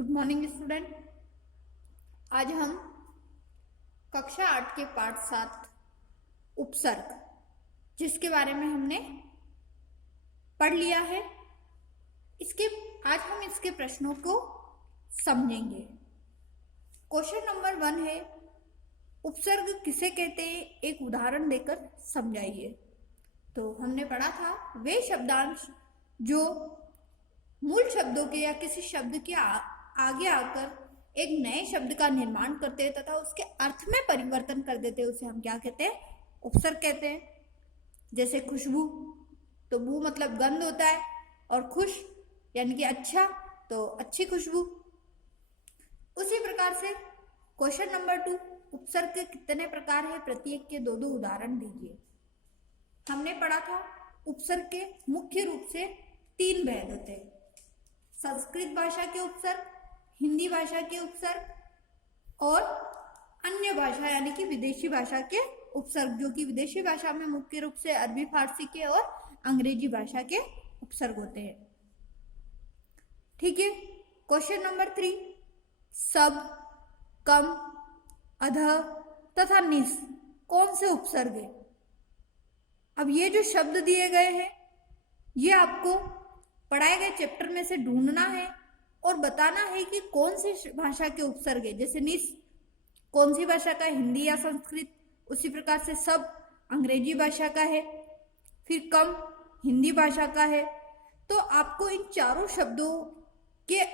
Good morning student. आज हम कक्षा 8 के पाठ 7 उपसर्ग, जिसके बारे में हमने पढ़ लिया है, आज हम इसके प्रश्नों को समझेंगे। क्वेश्चन नंबर 1 है, उपसर्ग किसे कहते हैं, एक उदाहरण देकर समझाइए। तो हमने पढ़ा था वे शब्दांश जो मूल शब्दों के या किसी शब्द के आगे आकर एक नए शब्द का निर्माण करते हैं तथा उसके अर्थ में परिवर्तन कर देते हैं, उसे हम क्या कहते हैं, उपसर्ग कहते हैं। जैसे खुशबू, तो बू मतलब गंध होता है, और खुश यानी कि अच्छा, तो अच्छी खुशबू। उसी प्रकार से क्वेश्चन नंबर 2, उपसर्ग के कितने प्रकार है, प्रत्येक के 2-2 उदाहरण दीजिए। हमने पढ़ा था उपसर्ग के मुख्य रूप से 3 भेद होते हैं, संस्कृत भाषा के उपसर्ग, हिंदी भाषा के उपसर्ग और अन्य भाषा यानी कि विदेशी भाषा के उपसर्ग, जो कि विदेशी भाषा में मुख्य रूप से अरबी, फारसी के और अंग्रेजी भाषा के उपसर्ग होते हैं। ठीक है। क्वेश्चन नंबर 3, सब, कम, अधः तथा निस कौन से उपसर्ग है। अब ये जो शब्द दिए गए हैं, ये आपको पढ़ाए गए चैप्टर में से ढूंढना है और बताना है कि कौन सी भाषा के उपसर्ग है। जैसे निस कौन सी भाषा का, हिंदी या संस्कृत। उसी प्रकार से सब अंग्रेजी भाषा का है, फिर कम हिंदी भाषा का है। तो आपको इन चारों शब्दों के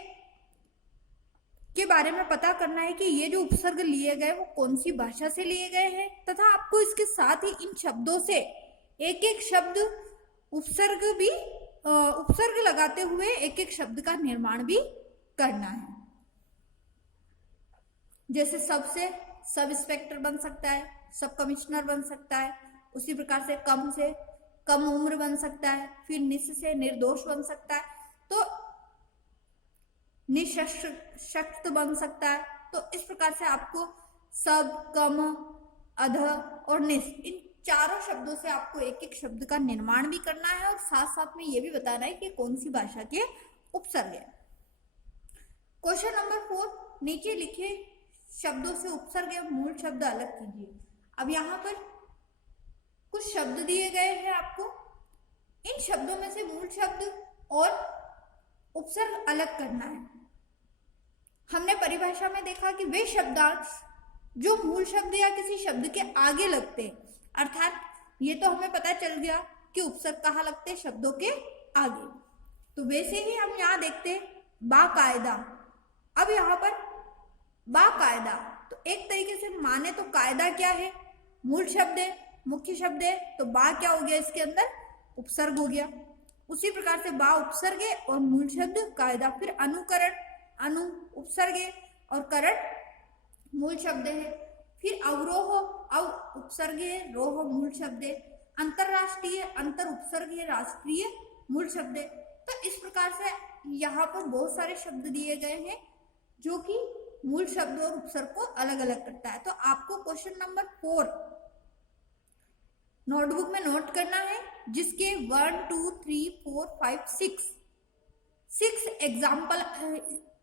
बारे में पता करना है कि ये जो उपसर्ग लिए गए वो कौन सी भाषा से लिए गए हैं, तथा आपको इसके साथ ही इन शब्दों से एक एक शब्द उपसर्ग लगाते हुए एक एक शब्द का निर्माण भी करना है। जैसे सबसे सब इंस्पेक्टर बन सकता है, सब कमिश्नर बन सकता है। उसी प्रकार से कम उम्र बन सकता है, फिर निस से निर्दोष बन सकता है, तो निशक्त बन सकता है। तो इस प्रकार से आपको सब, कम, अधः और निस, इन चारों शब्दों से आपको एक एक शब्द का निर्माण भी करना है और साथ साथ में ये भी बताना है कि कौन सी भाषा के उपसर्ग है। क्वेश्चन नंबर 4, नीचे लिखे शब्दों से उपसर्ग एवं मूल शब्द अलग कीजिए। अब यहाँ पर कुछ शब्द दिए गए हैं, आपको इन शब्दों में से मूल शब्द और उपसर्ग अलग करना है। हमने परिभाषा में देखा कि वे शब्दांश जो मूल शब्द या किसी शब्द के आगे लगते हैं, अर्थात ये तो हमें पता चल गया कि उपसर्ग कहाँ लगते हैं, शब्दों के आगे। तो वैसे ही हम यहाँ देखते हैं बाकायदा। अब यहाँ पर बाकायदा, तो एक तरीके से माने तो कायदा क्या है, मूल शब्द है, मुख्य शब्द है, तो बा क्या हो गया, इसके अंदर उपसर्ग हो गया। उसी प्रकार से बा उपसर्ग है और मूल शब्द कायदा। फिर अनुकरण, अनु उपसर्ग है और करण मूल शब्द है। फिर अवरोह, अव उपसर्ग है, रोह मूल शब्द है। अंतरराष्ट्रीय, अंतर उपसर्ग है, राष्ट्रीय मूल शब्द है। तो इस प्रकार से यहाँ पर बहुत सारे शब्द दिए गए हैं जो कि मूल शब्द और उपसर्ग को अलग अलग करता है। तो आपको क्वेश्चन नंबर 4 नोटबुक में नोट करना है, जिसके 1, 2, 3, 4, 5, 6 एग्जाम्पल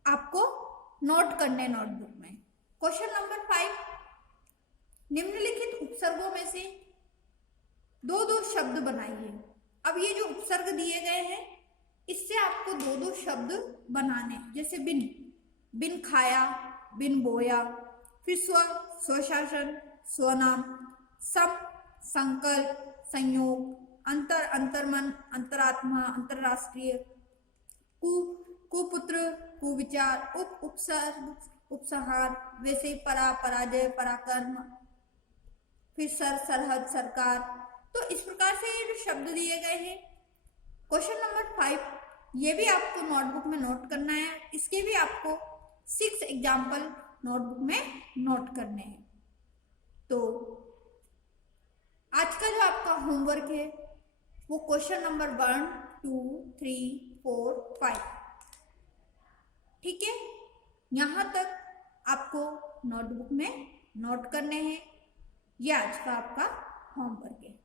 आपको नोट करने नोटबुक में। क्वेश्चन नंबर 5, निम्नलिखित उपसर्गों में से 2-2 शब्द बनाइए। अब ये जो उपसर्ग दिए गए हैं, इससे आपको 2-2 शब्द बनाने, जैसे बिन खाया, बिन बोया। फिर स्वशासन, स्वनाम, सम संकल्प, संयोग, अंतर, अंतर्मन, अंतरात्मा, अंतरराष्ट्रीय, कुपुत्र, कुविचार, उपसर्ग, उपसंहार, वैसे परा, पराजय, पराक्रम, फिर सरहद, सरकार। तो इस प्रकार से ये जो शब्द दिए गए हैं, क्वेश्चन नंबर 5 ये भी आपको नोटबुक में नोट करना है। इसके भी आपको 6 एग्जाम्पल नोटबुक में नोट करने हैं। तो आज का जो आपका होमवर्क है वो क्वेश्चन नंबर 1, 2, 3, 4, 5, ठीक है। यहाँ तक आपको नोटबुक में नोट करने हैं। ये आज का आपका होमवर्क है।